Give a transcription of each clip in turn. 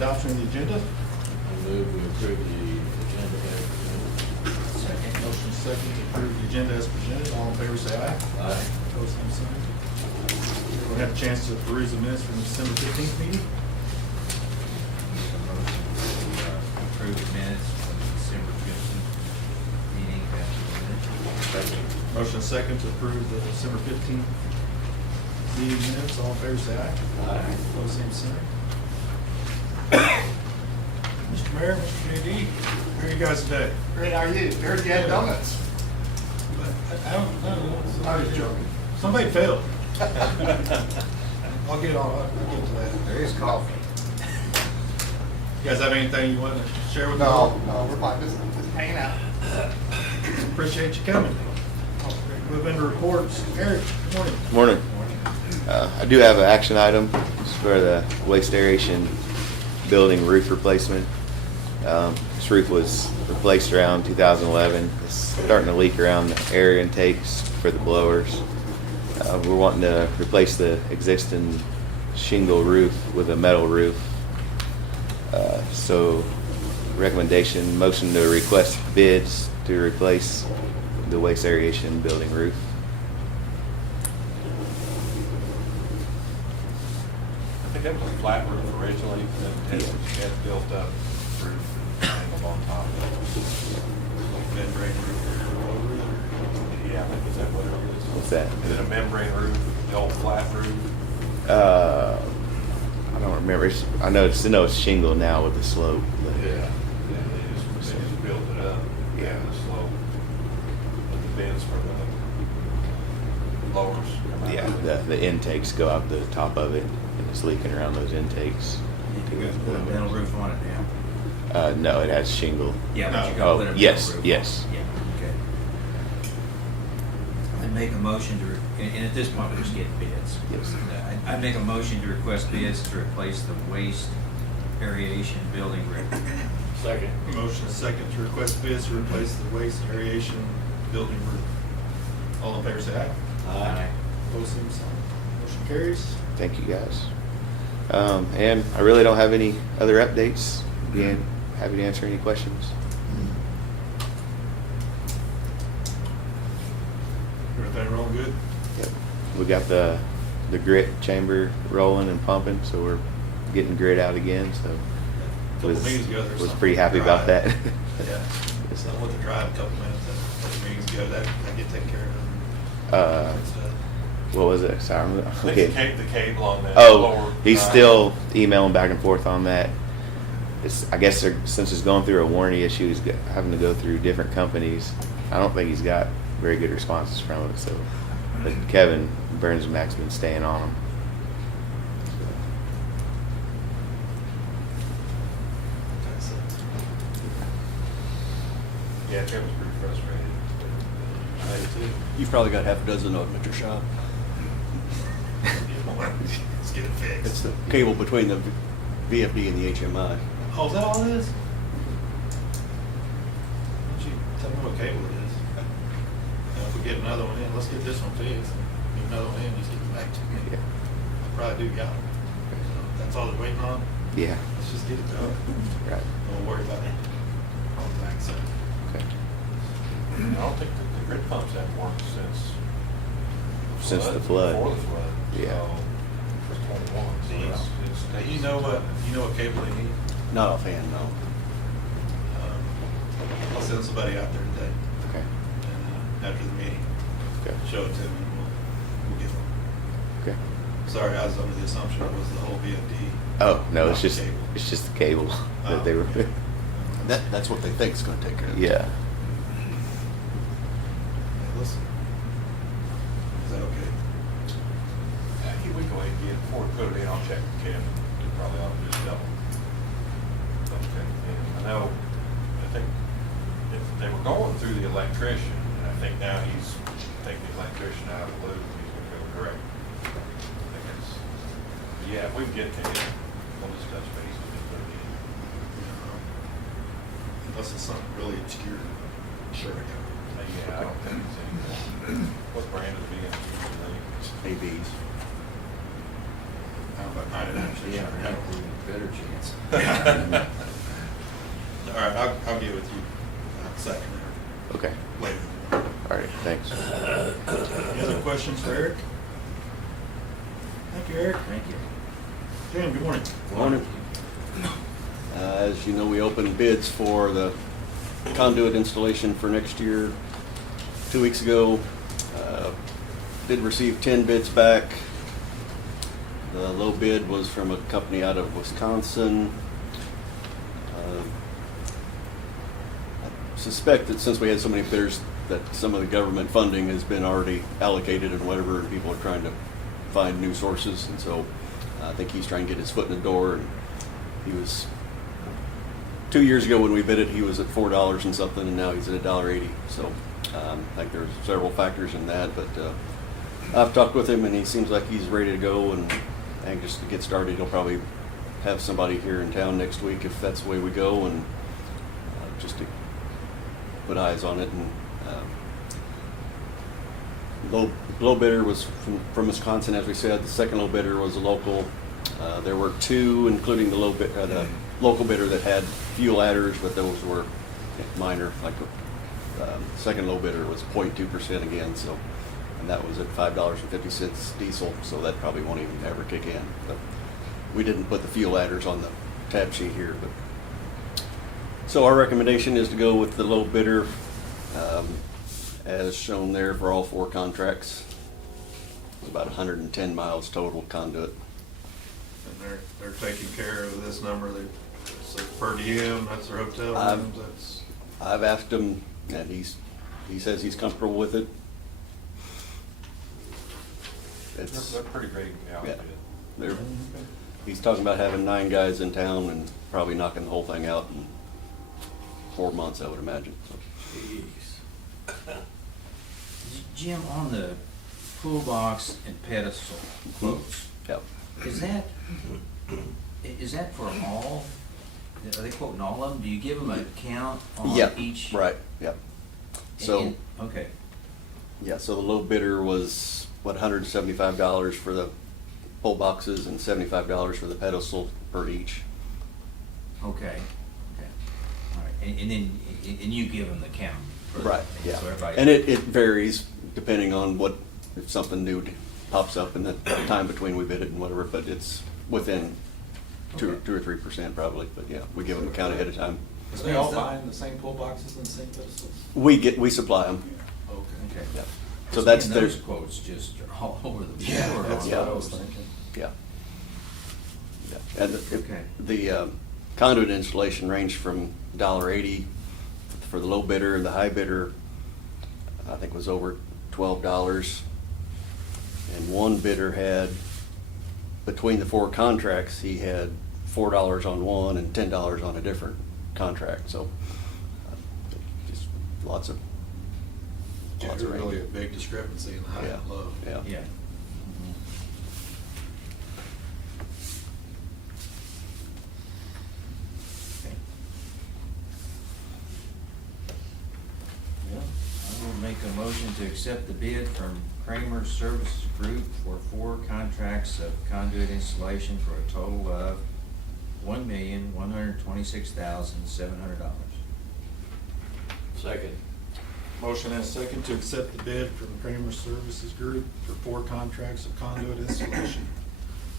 adoption of the agenda. I move we approve the agenda as presented. Second. Motion second to approve the agenda as presented. All in favor say aye. Aye. Opposed, same sign. We'll have a chance to peruse the minutes from the December 15th meeting. Make a motion to approve the minutes from the December 15th meeting as presented. Motion second to approve the December 15th meeting minutes. All in favor say aye. Aye. Opposed, same sign. Mr. Mayor, Mr. JD, how are you guys today? Great, how are you? Heard you had donuts. I don't know. I was joking. Somebody failed. I'll get to that. There is coffee. You guys have anything you want to share with me? No, we're fine, just hanging out. Appreciate you coming. Move into reports. Eric, good morning. Morning. I do have an action item. It's for the waste aeration building roof replacement. This roof was replaced around 2011. It's starting to leak around the air intakes for the blowers. We're wanting to replace the existing shingle roof with a metal roof. So motion to request bids to replace the waste aeration building roof. I think that was a flat roof originally, and it had built up roof angled on top. Membrane roof. Yeah, I think is that what it is? What's that? Is it a membrane roof, the old flat roof? I don't remember. I know it's shingle now with the slope. But Yeah. They just built it up, Yeah. the slope, with the bends for the blowers. come out yeah, of it. the intakes go out the top of it, and it's leaking around those intakes. You guys put a metal roof on it now? No, it has shingle. Yeah, but you Oh, gotta put a metal yes, roof on yes. it. Yeah, okay. I make a motion to, and at this point, we're just getting bids. Yes. I make a motion to request bids to replace the waste aeration building roof. Second. Motion is second to request bids to replace the waste aeration building roof. All in favor say aye. Aye. Opposed, same sign. Motion carries. Thank you, guys. And I really don't have any other updates. Again, happy to answer any questions. Everything rolling good? Yep. We got the grit chamber rolling and pumping, so we're getting grit out again. So Couple meetings ago, there was was something pretty happy about dry. that. Yeah. Something with the drive a couple minutes, that meetings ago, that get taken care of. It's, What was it? Sorry. I think Okay. the cable on that. Oh, lower he's drive. still emailing back and forth on that. I guess since he's going through a warranty issue, he's having to go through different companies. I don't think he's got very good responses from it. So, but Kevin Burns and Mac's been staying on him. Yeah, Kevin's pretty frustrated. I do too. You've probably got half a dozen of them at your shop. Let's get it fixed. It's the cable between the VFD and the HMI. Oh, is that all it is? Why don't you tell me what cable it is? If we get another one in, let's get this one fixed. Get another one in, just get it back to me. Yeah. I probably do got it. So that's all they're waiting on. Yeah. Let's just get it done. Right. Don't worry about it. On the backside. Okay. I don't think the grid pumps haven't worked Since the flood. Before the flood. Yeah. So, for 21. So Do you know what cable they need? Not offhand, no. I'll send somebody out there today, Okay. and after the meeting, Okay. show it to them, and we'll get one. Okay. Sorry, I was under the assumption it was the whole VFD. Oh no, not it's the just cable. the cable that they were. okay. That's what they think is going to take care of it. Yeah. Hey, listen. Is that okay? We go ahead and get it before we put it in. I'll check with Kevin. We probably ought to just double check with him. I know, I think if they were going through the electrician, and I think now he's taking the electrician out of the loop, and he's gonna go direct. I think it's, yeah, if we can get to him, we'll just touch base with him. Put it in. Unless it's something really obscure. Sure I can. Yeah, I don't think it's anything. What brand is it? ABs. But I didn't actually Yeah, right, we have a better chance. All right, I'll get with you second Okay, or later. all right, thanks. Any other questions for Eric? Thank you, Eric. Thank you. Jim, good morning. Morning. As you know, we opened bids for the conduit installation for next year 2 weeks ago. Did receive 10 bids back. The low bid was from a company out of Wisconsin. I suspect that since we had so many bidders, that some of the government funding has been already allocated and whatever, and people are trying to find new sources, and so I think he's trying to get his foot in the door. And he was 2 years ago when we bid it, he was at $4 and something, and now he's at $1.80. So I think there's several factors in that, but I've talked with him and he seems like he's ready to go and anxious to get started. He'll probably have somebody here in town next week if that's the way we go, and just to put eyes on it. And low bidder was from Wisconsin, as we said. The second low bidder was a local. There were two, including the local bidder that had fuel adders, but those were minor. Like second low bidder was 0.2% again, so, and that was at $5.50 diesel, so that probably won't even ever kick in. But we didn't put the fuel adders on the tab sheet here. But so our recommendation is to go with the low bidder, as shown there for all four contracts. It's about 110 miles total conduit. And they're taking care of this number. It's like per diem, that's their hotel rooms, that's. I've asked him, and he says he's comfortable with it. They're pretty great outfit. They're, he's talking about having 9 guys in town and probably knocking the whole thing out in 4 months, I would imagine. So, Jim, on the pool box and pedestal quotes, yep. is that for all? Are they quoting all of them? Do you give them a count on Yep, each? right, yep. So, Okay, yeah, so the low bidder was, what, $175 for the pole boxes and $75 for the pedestal per each. okay. All right, and then, and you give them the count? for- Right, yeah. So everybody. And it varies depending on what, if something new pops up in the time between we bid it and whatever, but it's within two Okay. or 3% probably, but yeah, we give them a count ahead of time. Are they all buying the same pull boxes and the same pedestals? We supply them, Okay. yeah. So that's And their, those quotes just are all over the board. Yeah, that's on what I those. was thinking. yeah. Yeah. And Okay. the conduit installation ranged from $1.80 for the low bidder, and the high bidder, I think, was over $12. And one bidder had, between the 4 contracts, he had $4 on one and $10 on a different contract, so just lots of There's really a big discrepancy in high and low. Yeah. Yeah. Okay. Well, I will make a motion to accept the bid from Kramer Services Group for 4 contracts of conduit installation for a total of $1,126,700. Second. Motion and a second to accept the bid from Kramer Services Group for 4 contracts of conduit installation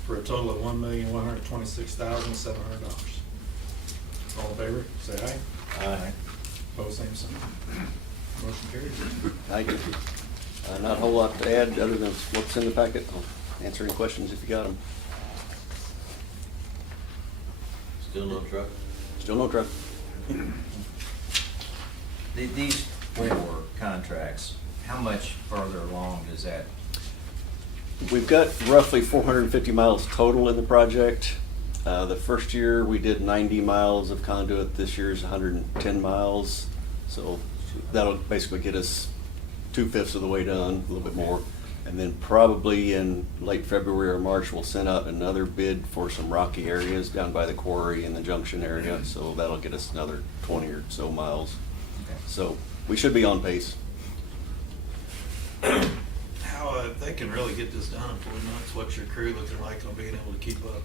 for a total of $1,126,700. All in favor, say aye. Aye. Opposed, same sign. Motion carries. Thank you. Not a whole lot to add other than what's in the packet. I'll answer any questions if you got them. Still no truck? Still no truck. These 4 contracts, how much further along does that? We've got roughly 450 miles total in the project. The first year we did 90 miles of conduit. This year's 110 miles. So that'll basically get us 2/5 of the way done, a little bit more. And then probably in late February or March, we'll send out another bid for some rocky areas down by the quarry and the junction area. So that'll get us another 20 or so miles. Okay. So we should be on pace. How, if they can really get this done in 4 months, what's your crew looking like on being able to keep up?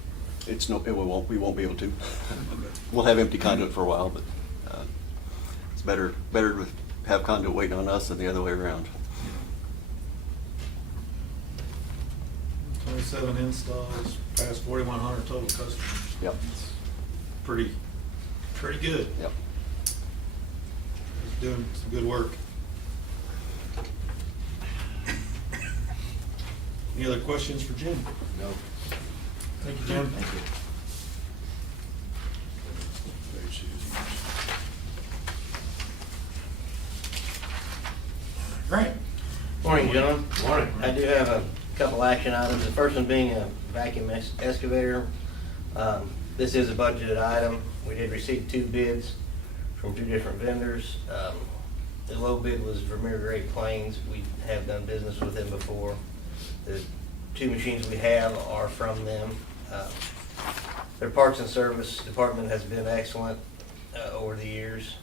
we won't be able to. We'll have empty conduit for a while, but it's better to have conduit waiting on us than the other way around. 27 installs, past 4,100 total customers. Yep. It's pretty good. Yep. It's doing some good work. Any other questions for Jim? No. Thank you, Jim. Thank you. Grant? Morning, gentlemen. Morning. I do have a couple action items. The first one being a vacuum excavator. This is a budgeted item. We did receive 2 bids from 2 different vendors. The low bid was Vermeer Great Plains. We have done business with them before. The 2 machines we have are from them. Their parts and service department has been excellent over the years.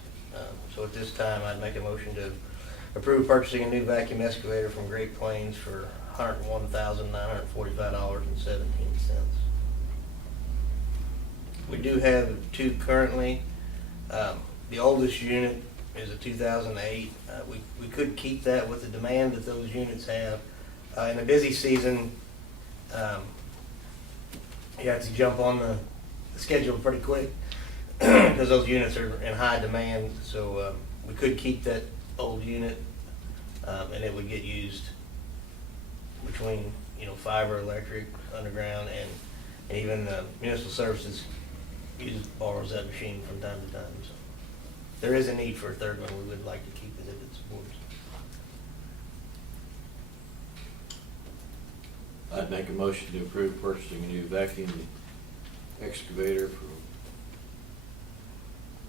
So at this time, I'd make a motion to approve purchasing a new vacuum excavator from Great Plains for $101,945.17. We do have 2 currently. The oldest unit is a 2008. We could keep that with the demand that those units have. In a busy season, you have to jump on the schedule pretty quick because those units are in high demand. So we could keep that old unit, and it would get used between fiber, electric, underground, and even municipal services borrows that machine from time to time. So there is a need for a third one. We would like to keep it if it supports. I'd make a motion to approve purchasing a new vacuum excavator from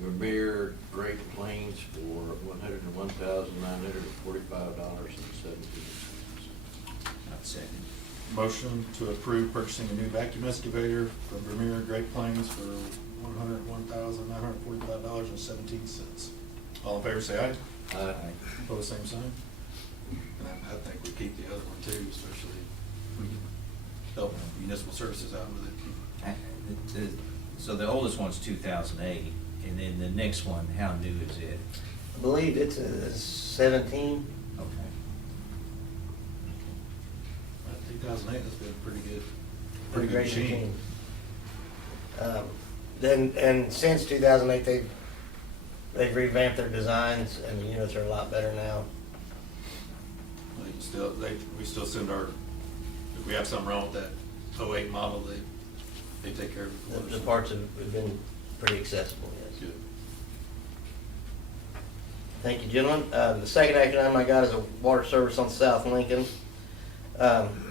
Vermeer Great Plains for $101,945.17. I'd second. Motion to approve purchasing a new vacuum excavator from Vermeer Great Plains for $101,945.17. All in favor, say aye. Aye. Opposed, same sign. And I think we keep the other one too, especially if we can help municipal services out with it. So the oldest one's 2008, and then the next one, how new is it? I believe it's a 17. Okay. 2008, that's been pretty good. Pretty great machine. And since 2008, they've revamped their designs, and the units are a lot better now. We still send our, if we have something wrong with that 08 model, they take care of it for us. The parts have been pretty accessible, yes. Good. Thank you, gentlemen. The second action item I got is a water service on South Lincoln.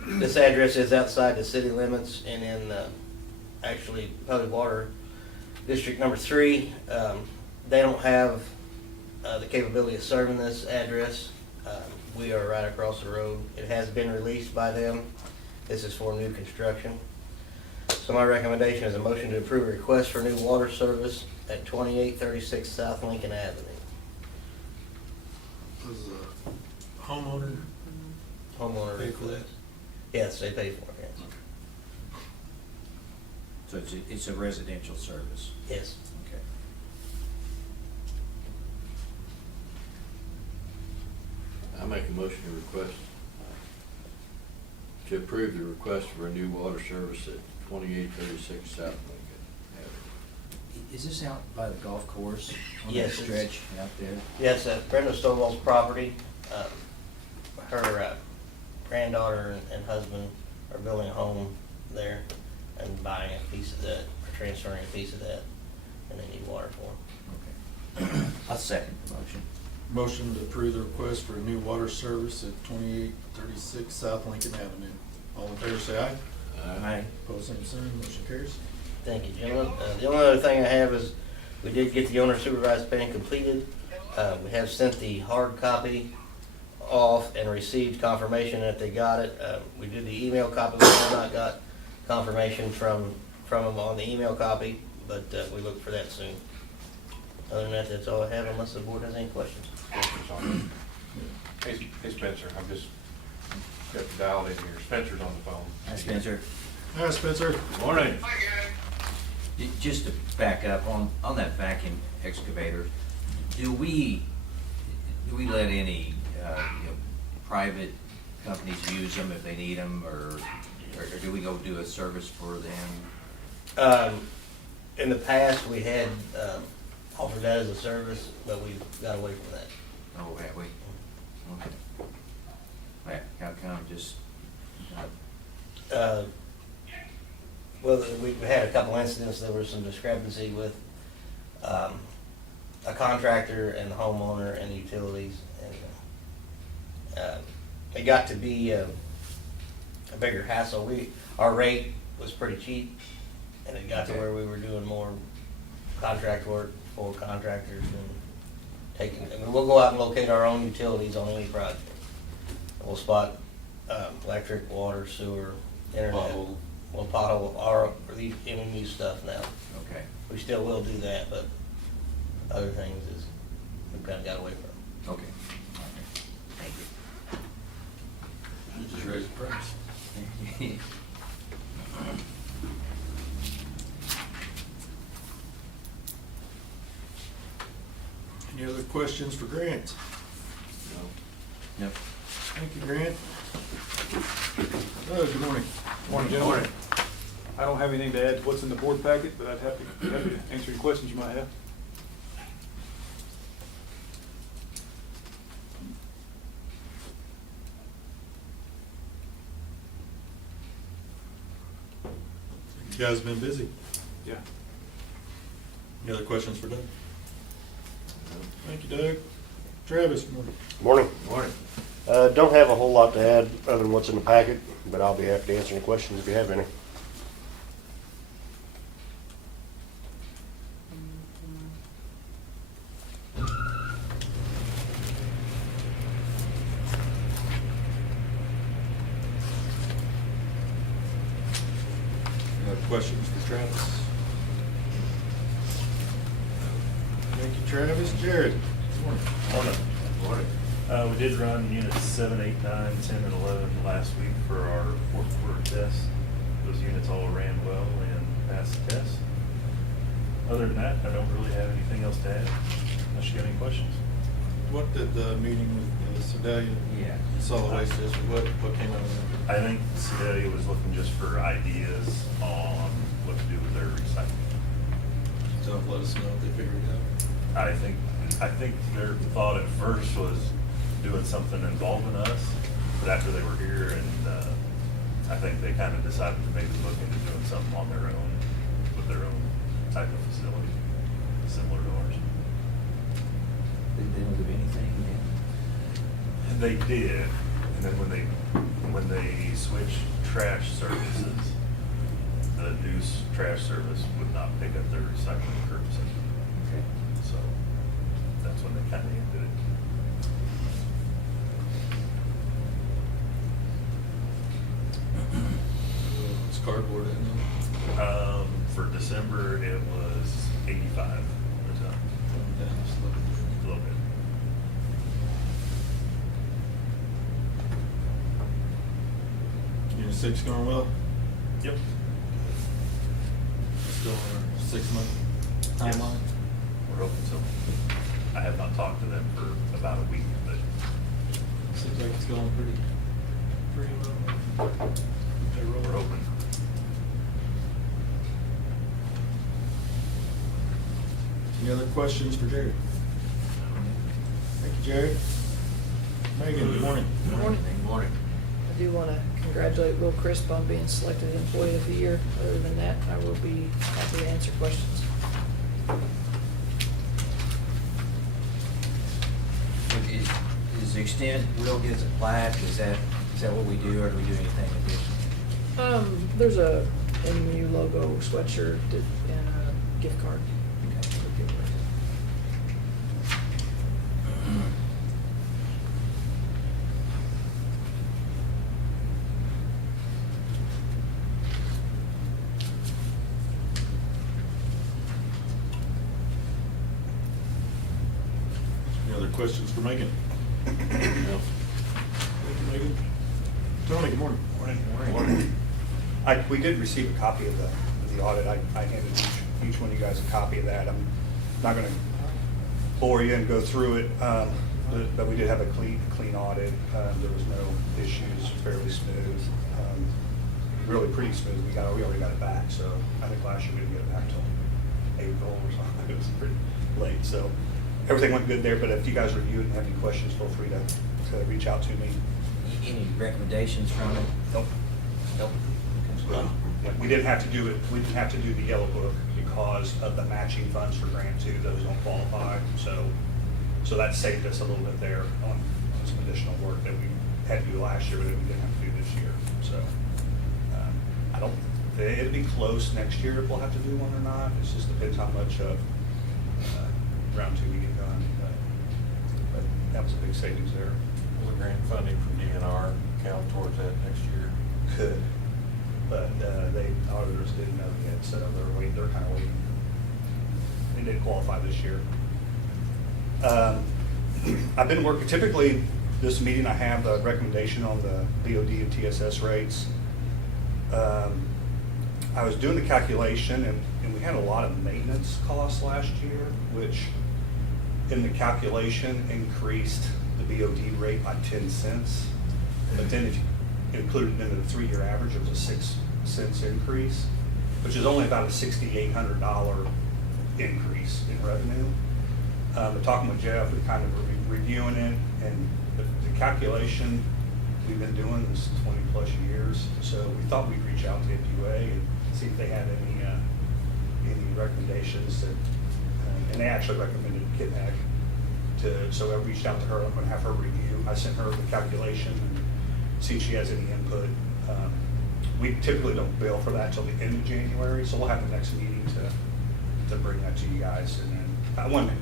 This address is outside the city limits and in actually Public Water District number 3. They don't have the capability of serving this address. We are right across the road. It has been released by them. This is for new construction. So my recommendation is a motion to approve a request for new water service at 2836 South Lincoln Avenue. Was a homeowner Homeowner pay for that? Yes, they pay for it, yes. So it's a residential service? Yes. Okay. I make a motion to approve the request for a new water service at 2836 South Lincoln Avenue. Is this out by the golf course? On that Yes, it's- stretch out there? Yes, Brenda Stovall's property. Her granddaughter and husband are building a home there and buying a piece of that, or transferring a piece of that, and they need water for them. Okay. I'll second the motion. Motion to approve the request for a new water service at 2836 South Lincoln Avenue. All in favor, say aye. Aye. Opposed, same sign. Motion carries. Thank you, gentlemen. The only other thing I have is, we did get the owner supervised plan completed. We have sent the hard copy off and received confirmation that they got it. We did the email copy, we have not got confirmation from them on the email copy, but we look for that soon. Other than that, that's all I have, unless the board has any questions. Hey Spencer, I'm just got dialed in here. Spencer's on the phone. Hi, Spencer. All right, Spencer. Morning. Hi, guys. Just to back up, on that vacuum excavator, do we let any, private companies use them if they need them, or do we go do a service for them? In the past, we had offered that as a service, but we got away from that. Oh, have we? Okay. Yeah, how come, just, Well, we had a couple incidents, there was some discrepancy with a contractor and the homeowner and the utilities. And it got to be a bigger hassle. Our rate was pretty cheap, and it got to where we were doing more contract work for contractors and we'll go out and locate our own utilities on any project. We'll spot electric, water, sewer, internet. Pothole. Well, pothole, the MMU stuff now. okay. We still will do that, but other things is, we've kind of got away from. Okay. Thank You just raise the price. you. Any other questions for Grant? Yep. Thank you, Grant. Good morning. Morning, gentlemen. I don't have anything to add to what's in the board packet, but I'd happy to answer any questions you might have. You guys been busy. Yeah. Any other questions for Doug? Thank you, Doug. Travis, good morning. Morning. Morning. Don't have a whole lot to add other than what's in the packet, but I'll be happy to answer any questions if you have any. Any other questions for Travis? Thank you, Travis. Jared. Morning. We did run units 7, 8, 9, 10, and 11 last week for our fourth quarter test. Those units all ran well and passed the test. Other than that, I don't really have anything else to add, unless you got any questions. What did the meeting with Sedalia Yeah. Solid Waste District, what came out of that? I think Sedalia was looking just for ideas on what to do with their recycling. So let us know if they figured it out. I think their thought at first was doing something involving us, but after they were here and, I think they kind of decided to maybe look into doing something on their own, with their own type of facility, similar to ours. They didn't do anything, And they did, and then when they switched trash services, the new trash service would not pick up their recycling curbside. Okay. So that's when they kind of ended it. It's cardboard, isn't it? For December, it was 85 or so, Yeah, just a little bit. a little bit. Unit 6 going well? Yep. Still on our 6-month Yes. timeline? We're hoping so. I have not talked to them for about a week, but Seems like it's going pretty well. They're rolling. we're hoping. Any other questions for Jared? Thank you, Jared. Megan, good morning. Morning. Morning. I do want to congratulate Will Crisp on being selected Employee of the Year. Other than that, I will be happy to answer questions. Is the extent Will gets a plaque, is that what we do, or do we do anything additional? There's a MMU logo sweatshirt and a gift card. Any other questions for Megan? No. Thank you, Megan. Tony, good morning. Morning. We did receive a copy of the the audit, I handed each one of you guys a copy of that. I'm not gonna bore you and go through it, but we did have a clean audit. There was no issues, fairly smooth. Really pretty smooth. We already got it back, so I think last year we didn't get it back till April or something. It was pretty late, so everything went good there, but if you guys review it and have any questions, feel free to reach out to me. Any recommendations from it? Nope. Nope. Yeah, we didn't have to do it, we didn't have to do the yellow book because of the matching funds for grant two, those don't qualify, so that saved us a little bit there on some additional work that we had to do last year, but that we didn't have to do this year, so. I don't, it'll be close next year if we'll have to do one or not, it just depends how much of round two we get done, but that was a big savings there. Will the grant funding from DNR count towards that next year? Could, but auditors didn't know yet, so they're kind of waiting. They didn't qualify this year. I've been working, typically this meeting I have a recommendation on the BOD and TSS rates. I was doing the calculation and we had a lot of maintenance costs last year, which in the calculation increased the BOD rate by 10 cents. But then if you included it in the 3-year average, it was a 6 cents increase, which is only about a $6,800 increase in revenue. But talking with Jeff, we kind of reviewing it, and the calculation we've been doing this 20 plus years, so we thought we'd reach out to NUA and see if they had any recommendations that, and they actually recommended Kidneck so I reached out to her. I'm going to have her review. I sent her the calculation and see if she has any input. We typically don't bill for that until the end of January, so we'll have the next meeting to bring that to you guys, and then I wanted to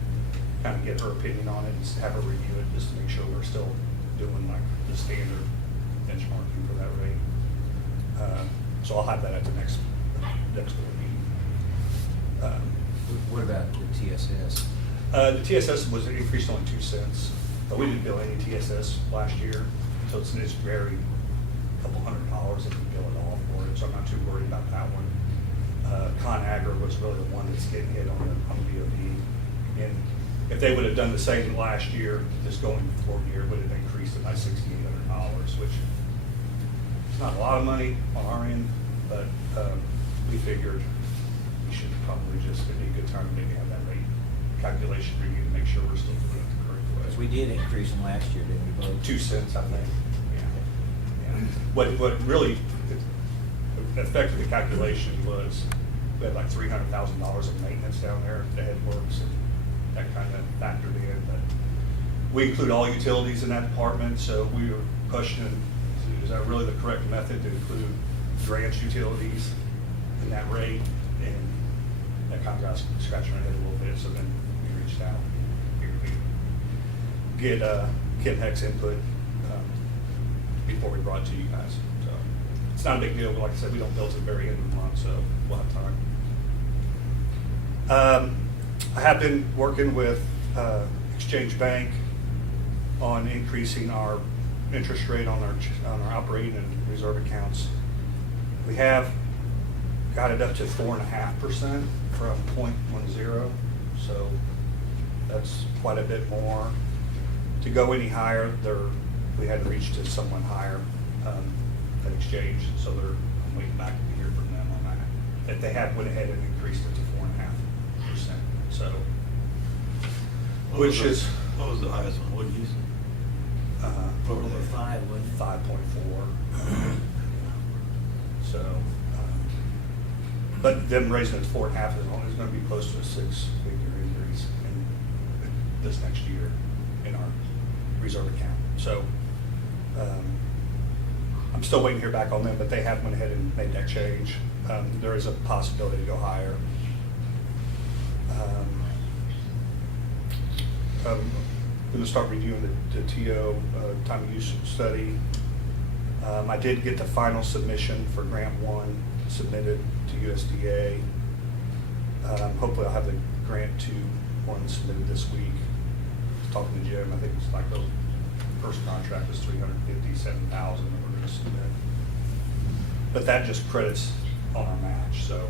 kind of get her opinion on it and have her review it just to make sure we're still doing like the standard benchmarking for that rate. So I'll have that at the next board meeting. What about the TSS? The TSS was increased only 2 cents, but we didn't bill any TSS last year, so it's very $200 if we bill it all for it, so I'm not too worried about that one. ConAgra was really the one that's getting hit on the BOD, and if they would have done the same last year, this going forward year would have increased it by $6,800, which is not a lot of money on our end, but we figured we should probably just, it'd be a good time to maybe have that rate calculation review to make sure we're still doing it the correct way. Because we did increase them last year, didn't we, both? 2 cents, I think. Yeah. What really affected the calculation was we had like $300,000 of maintenance down there, the headworks, and that kind of factored in. But we include all utilities in that department, so we were questioning, is that really the correct method to include branch utilities in that rate? And that kind of got us scratching our head a little bit, so then we reached out. We get Kim Heck's input before we brought it to you guys. So it's not a big deal, but like I said, we don't bill to the very end of the month, so we'll have time. I have been working with Exchange Bank on increasing our interest rate on our operating and reserve accounts. We have got it up to 4.5% from 0.10, so that's quite a bit more. To go any higher, we had to reach to someone higher at Exchange, so I'm waiting back to hear from them on that. If they had went ahead and increased it to 4.5%, so What was the highest one? What did you say? Over 5, wasn't it? 5.4. So, but them raising it to 4.5 is going to be close to a 6-figure increase in this next year in our reserve account. So, I'm still waiting to hear back on them, but they have went ahead and made that change. There is a possibility to go higher. I'm going to start reviewing the TO time of use study. I did get the final submission for Grant 1 submitted to USDA. Hopefully I'll have the Grant 2 one submitted this week. Talking to Jim, I think it's like the first contract is $357,000 that we're going to submit. But that just credits on our match, so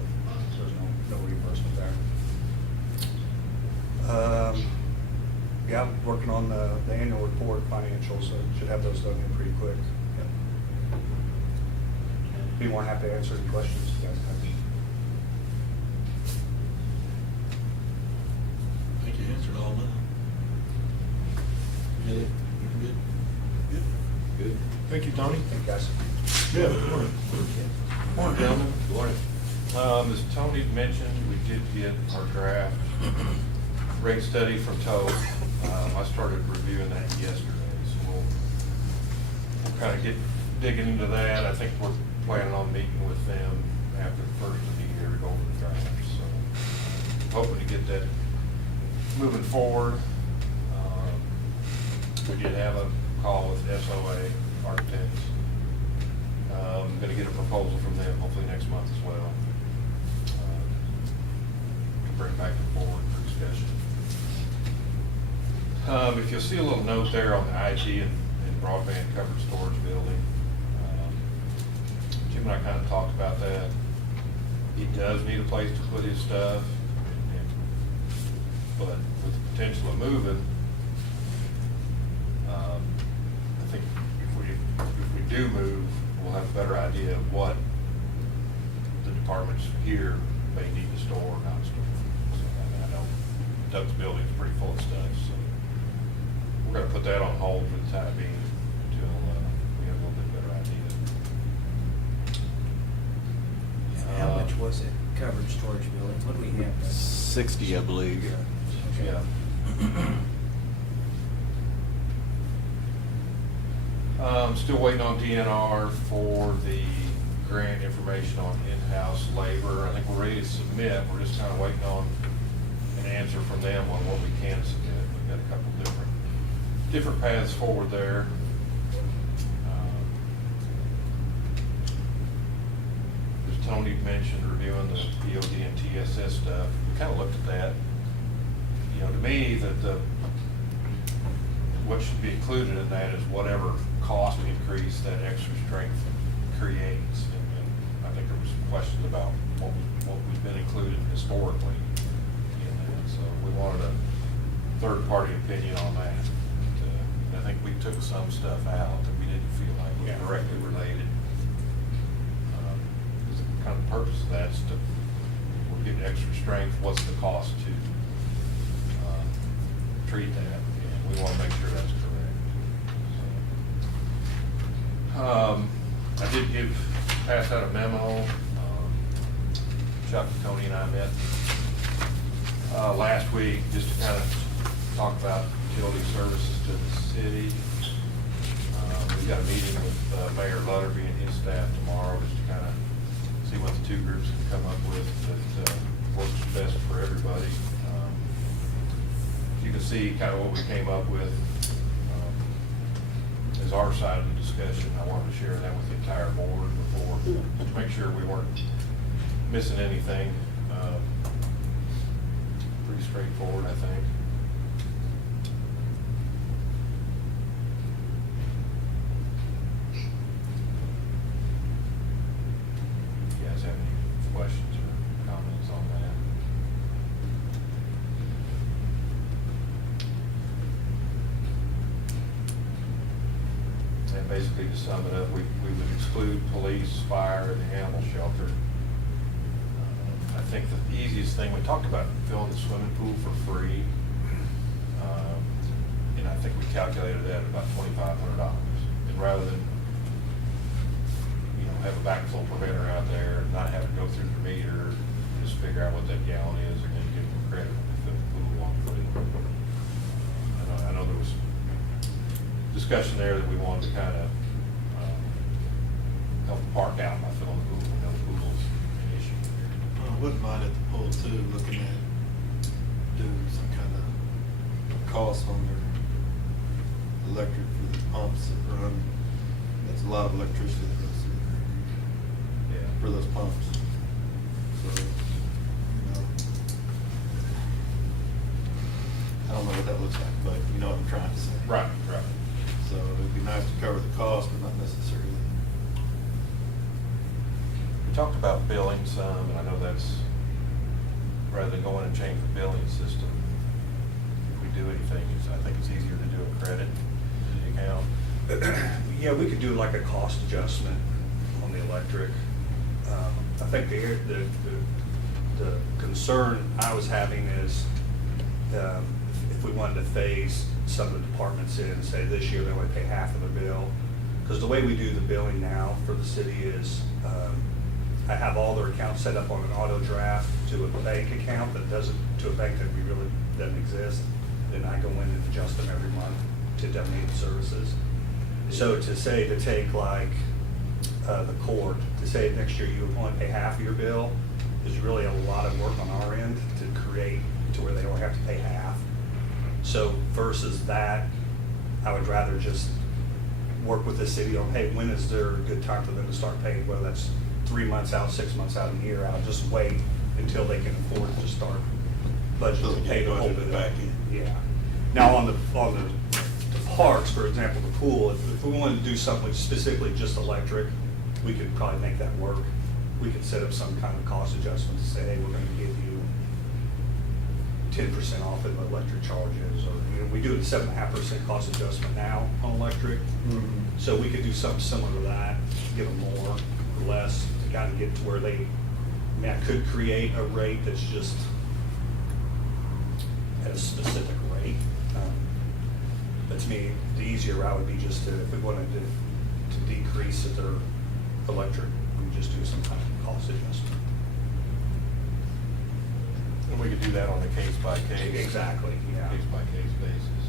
Yeah, I'm working on the annual report financials, so should have those done in pretty quick. Be more than happy to answer any questions you guys have. I think you answered all mine. Get it? Good? Good. Good. Thank you, Tony. Thank you, guys. Yeah. Morning, gentlemen. Good morning. As Tony mentioned, we did get our draft rate study from TOE. I started reviewing that yesterday, so we'll kind of get digging into that. I think we're planning on meeting with them after the first of the year to go over the draft, so hoping to get that moving forward. We did have a call with SOA Architects. Going to get a proposal from them hopefully next month as well. To bring back to the board for discussion. If you'll see a little note there on the IT and broadband covered storage building, Jim and I kind of talked about that. He does need a place to put his stuff, but with the potential of moving, I think if we do move, we'll have a better idea of what the departments here may need to store or not store. So, I know Doug's building's pretty full of stuff, so we're gonna put that on hold for the time being until we have a little bit better idea. How much was it, covered storage building? What do we have? 60, I believe. Yeah. Still waiting on DNR for the grant information on in-house labor. I think we're ready to submit. We're just kind of waiting on an answer from them on what we can submit. We've got a couple different paths forward there. As Tony mentioned, reviewing the POD and TSS stuff, we kind of looked at that. You know, to me, what should be included in that is whatever cost increase that extra strength creates. And I think there was some questions about what we've been included historically in that. So we wanted a third-party opinion on that. And I think we took some stuff out that we didn't feel like was directly related. Kind of the purpose of that is to, we're getting extra strength, what's the cost to treat that? And we want to make sure that's correct. So, I did pass out a memo. Chuck, Tony, and I met last week just to kind of talk about utility services to the city. We've got a meeting with Mayor Lutterby and his staff tomorrow just to kind of see what the two groups can come up with that works best for everybody. You can see kind of what we came up with as our side of the discussion. I wanted to share that with the entire board before, to make sure we weren't missing anything. Pretty straightforward, I think. You guys have any questions or comments on that? And basically, to sum it up, we would exclude police, fire, and the animal shelter. I think the easiest thing, we talked about filling the swimming pool for free. And I think we calculated that at about $2,500. And rather than, have a backflow preventer out there and not have to go through the meter, just figure out what that gallon is and then give them credit when they fill the pool on it. I know there was discussion there that we wanted to kind of help the park out by filling the pool. We know the pool's an issue. I wouldn't mind at the pool too, looking at doing some kind of cost on their electric for the pumps that run. That's a lot of electricity that goes through there for those pumps. So, I don't know what that looks like, but you know what I'm trying to say. Right. So it'd be nice to cover the cost, but not necessarily. We talked about billing some, and I know that's, rather than going and change the billing system, do anything, I think it's easier to do a credit to the account. Yeah, we could do like a cost adjustment on the electric. I think the concern I was having is if we wanted to phase some of the departments in and say this year they only pay half of their bill. Because the way we do the billing now for the city is I have all their accounts set up on an auto draft to a bank account that doesn't, to a bank that we really doesn't exist. Then I go in and adjust them every month to donate services. So to say, to take like the court, to say next year you only pay half of your bill is really a lot of work on our end to create to where they only have to pay half. So versus that, I would rather just work with the city on, hey, when is there a good time for them to start paying, whether that's 3 months out, 6 months out, a year out, just wait until they can afford to start budgeting to pay the whole bill. Back in. Yeah. Now on the parks, for example, the pool, if we wanted to do something specifically just electric, we could probably make that work. We could set up some kind of cost adjustment to say, hey, we're gonna give you 10% off of electric charges, or, you know, we do a 7.5% cost adjustment now on electric. So we could do something similar to that, give them more or less, to kind of get to where they, I mean, I could create a rate that's just at a specific rate. But to me, the easier route would be just to, if we wanted to decrease their electric, we would just do some kind of cost adjustment. And we could do that on a case-by-case. Exactly, yeah. Case-by-case basis.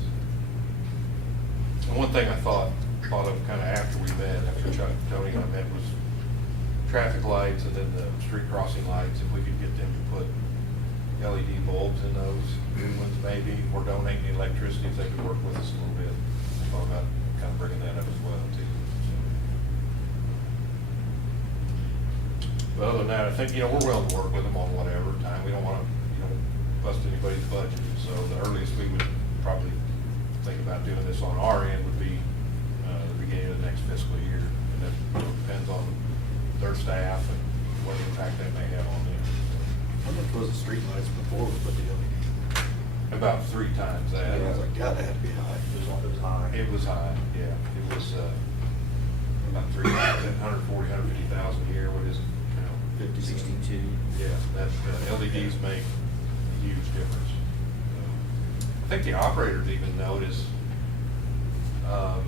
And one thing I thought of kind of after we met, after Tony and I met, was traffic lights and then the street crossing lights, if we could get them to put LED bulbs in those new ones maybe, or donate the electricity, if they could work with us a little bit. I thought about kind of bringing that up as well too. But other than that, I think, we're willing to work with them on whatever time. We don't want to, bust anybody's budget. So the earliest we would probably think about doing this on our end would be the beginning of the next fiscal year. And that depends on their staff and what impact that may have on them. How much was the street lights before we put the LED? About 3 times that. I was like, God, that had to be high. It was high. It was high, yeah. It was about 140,000, 150,000 a year. What is it? 62. Yeah, that LEDs make a huge difference. I think the operators even noticed, or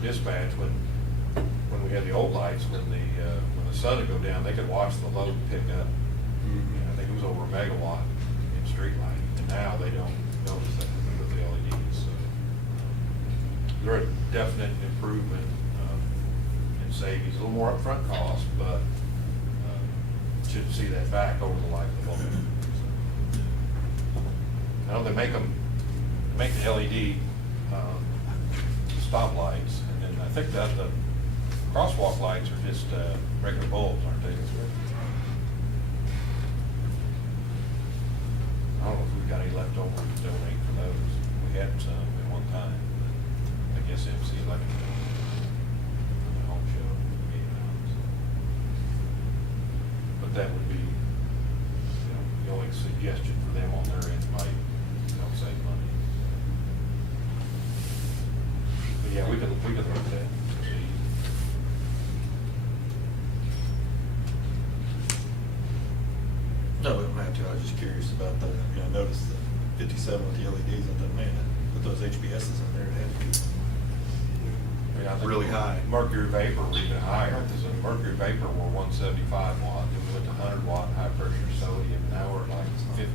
dispatch, when we had the old lights, when the sun would go down, they could watch the load pick up. I think it was over a megawatt in street lighting, and now they don't notice that with the LEDs. So they're a definite improvement in savings, a little more upfront cost, but should see that back over the life of the bulb. I know they make the LED stop lights, and then I think that the crosswalk lights are just regular bulbs, aren't they? I don't know if we've got any left over to donate for those. We had some at one time, but I guess MC Electric home show gave them out. So. But that would be, the only suggestion for them on their end might help save money. But yeah, we could look at that. See. No, we don't have to. I was just curious about that. I noticed the 57 with the LEDs. I thought, man, put those HBSs in there, it had to be I think really high. Mercury vapor was even higher, because the mercury vapor were 175 watt, then we went to 100 watt high pressure sodium, now we're like 50,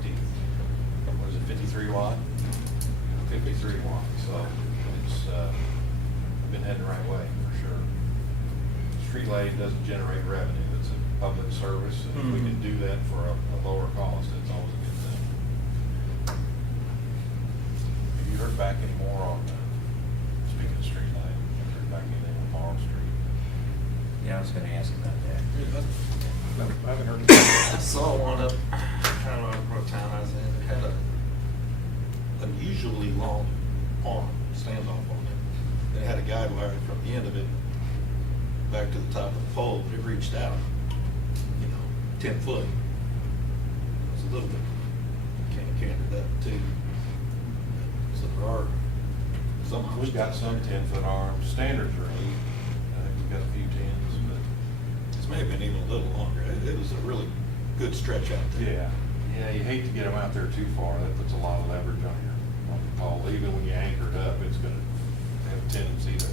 what is it, 53 watt? 53 watt, so it's been heading the right way, for sure. Street lighting doesn't generate revenue, it's a public service, and if we can do that for a lower cost, it's always a good thing. Have you heard back any more on, speaking of street lighting? Back anything on Marl Street? Yeah, I was gonna ask about that. I haven't heard. I saw one up, I don't know what town I was in, it had a unusually long arm, standoff on it. It had a guide wire from the end of it back to the top of the pole, but it reached out, 10 foot. It was a little bit canted up too. there are some. We've got some 10-foot arms, standards are 8, I think we've got a few 10s, but. This may have been even a little longer. It was a really good stretch out there. Yeah, you hate to get them out there too far, that puts a lot of leverage on your pole. Even when you anchor it up, it's gonna have a tendency to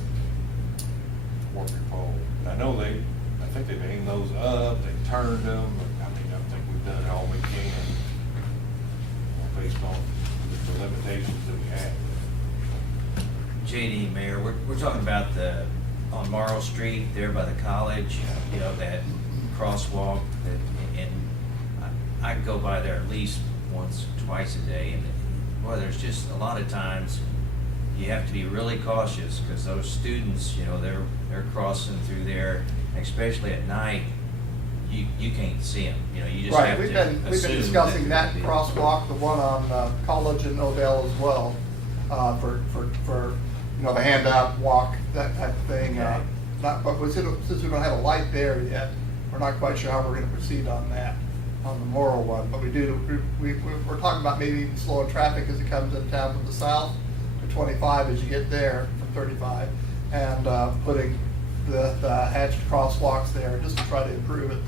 warp your pole. And I know I think they've aimed those up, they've turned them, but I mean, I think we've done all we can based on the limitations that we have. JD, Mayor, we're talking about on Morrow Street, there by the college, you know, that crosswalk, and I go by there at least once, twice a day, and boy, there's just a lot of times you have to be really cautious, because those students, you know, they're crossing through there, especially at night, you can't see them, you know, you just have to We've been discussing that crosswalk, the one on College and Odell as well, for you know, the handout walk, that type of thing. Okay. But since we don't have a light there yet, we're not quite sure how we're gonna proceed on that, on the Morrow one. But we're talking about maybe even slowing traffic as it comes into town from the south to 25 as you get there from 35, and putting the hatched crosswalks there just to try to improve it.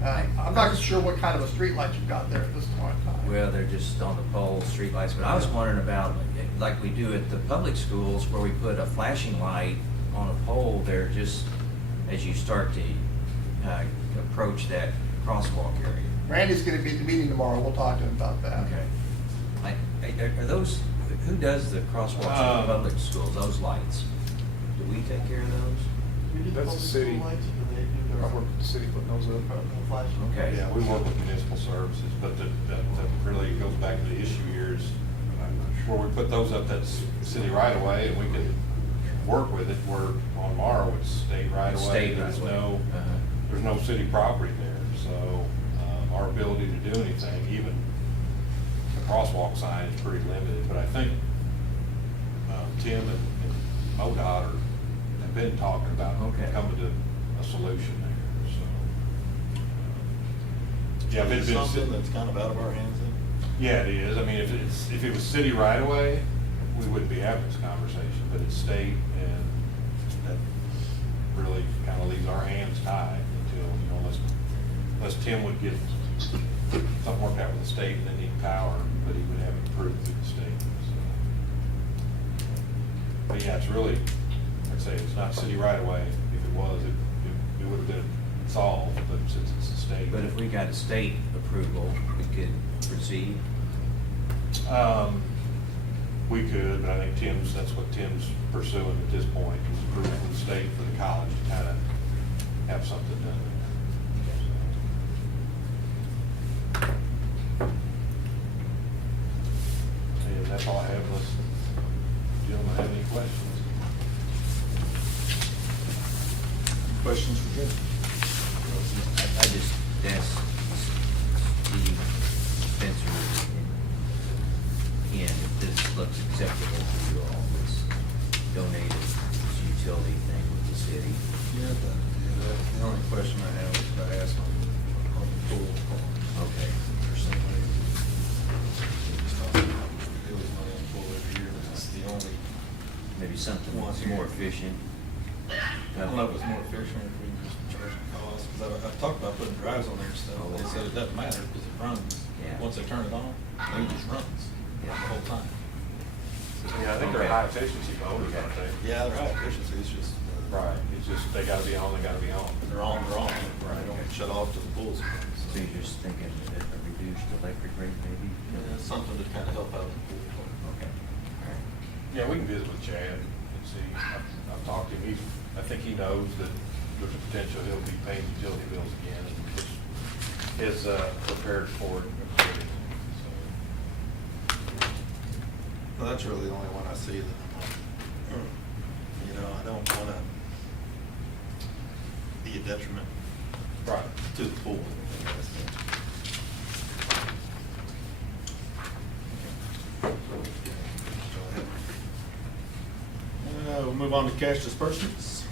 I'm not sure what kind of a street light you've got there at this point in time. Well, they're just on the pole, street lights, but I was wondering about, like we do at the public schools, where we put a flashing light on a pole there just as you start to approach that crosswalk area. Randy's gonna be at the meeting tomorrow, we'll talk to him about that. Okay. Are those, who does the crosswalks at the public schools, those lights? Do we take care of those? We do the That's the public city. school lights, or do they do I their work with the city putting those up. flashing? Okay. Yeah, we work with municipal services, but that really goes back to the issue here is where we put those up, that's city right of way, and we can work with it, where on Morrow, it's state right of way. State There's right of way. no, there's no city property there, so our ability to do anything, even the crosswalk sign is pretty limited, but I think Tim and MoDOT have been talking about Okay. coming to a solution there, so. Yeah, if Is it's it been. something that's kind of out of our hands then? Yeah, it is. I mean, if it was city right away, we wouldn't be having this conversation, but it's state, and that really kind of leaves our hands tied until, you know, unless Tim would get something worked out with the state and then need power, but he would have it approved through the state, so. But yeah, it's really, like I say, it's not city right away. If it was, it would have been solved, but since it's the state. But if we got a state approval, we could proceed? We could, but I think that's what Tim's pursuing at this point, is approval from the state for the college to kind of have something done there. And that's all I have, unless gentlemen have any questions. Questions for Jim? I just asked Steve Spencer and if this looks acceptable to you all, this donated utility thing with the city. Yeah, the only question I have is I asked on the pool. Okay. There's somebody just talking about bills money on the pool every year, and that's the only. Maybe something that's more efficient. I don't know if it's more efficient if we just charge the cost, because I've talked about putting drives on there and stuff, they said it doesn't matter because it runs. Yeah. Once they turn it on, it just runs the whole time. Yeah, I think they're Okay. high efficiency motors, aren't they? Yeah, they're high efficiency, it's just. Right, it's just, they gotta be on, they gotta be on. They're on, they don't shut off to the pools. So you're just thinking a reduced electric rate maybe? Yeah, something to kind of help out the pool. Okay. All right. Yeah, we can visit with Chad and see. I've talked to him. I think he knows that there's a potential he'll be paying utility bills again, and is prepared for it. Well, that's really the only one I see that I'm like, you know, I don't want to be a detriment to the pool. We'll move on to cash disbursements.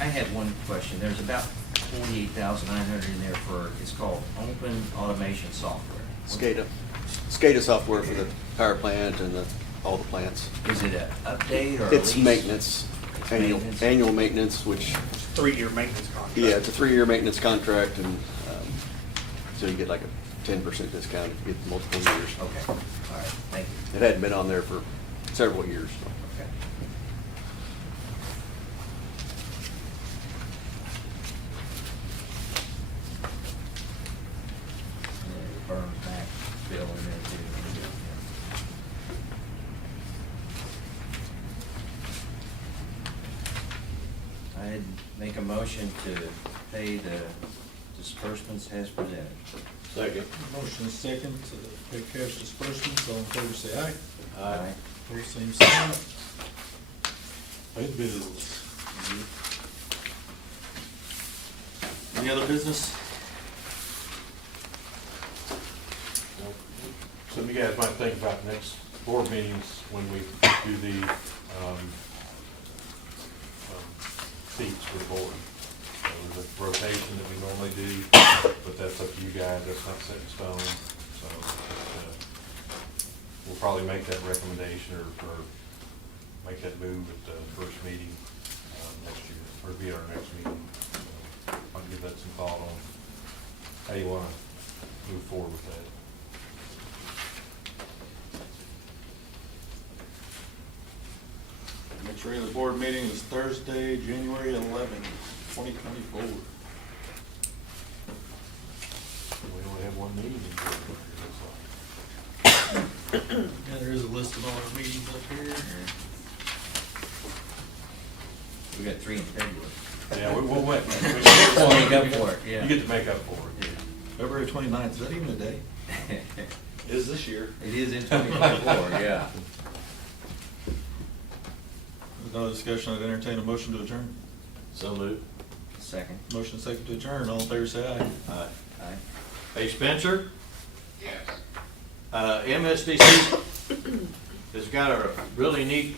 I had one question. There's about 48,900 in there for, it's called Open Automation Software. SCADA software for the power plant and all the plants. Is it an update or a It's lease? maintenance, It's annual, maintenance? annual maintenance, which, 3-year maintenance contract. yeah, it's a 3-year maintenance contract, and so you get like a 10% discount if you get multiple years. Okay, all right, thank you. It hadn't been on there for several years. Okay. Burns back bill in there too. I'd make a motion to pay the disbursements as presented. Second. Motion is second to pay cash disbursements. All in favor, say aye. Aye. Opposed, same sign. Pay the bills. Any other business? Some of you guys might think about next board meetings when we do the seats for the board. So there's a rotation that we normally do, but that's up to you guys, that's not set in stone. So we'll probably make that recommendation or make that move at the first meeting next year, or be our next meeting. So I'll give that some thought on how you want to move forward with that. Next regular board meeting is Thursday, January 11th, 2024. We only have one meeting. Yeah, there is a list of all our meetings up here. We got 3 in February. Yeah, we'll wait. Make up for it, yeah. You get to make up for it. February 29th, is that even a day? It is this year. It is in 2024, yeah. There's no discussion, I'd entertain a motion to adjourn. So moved. Second. Motion second to adjourn, all in favor say aye. Aye. Aye. Hey, Spencer? Yes. MSDC has got a really neat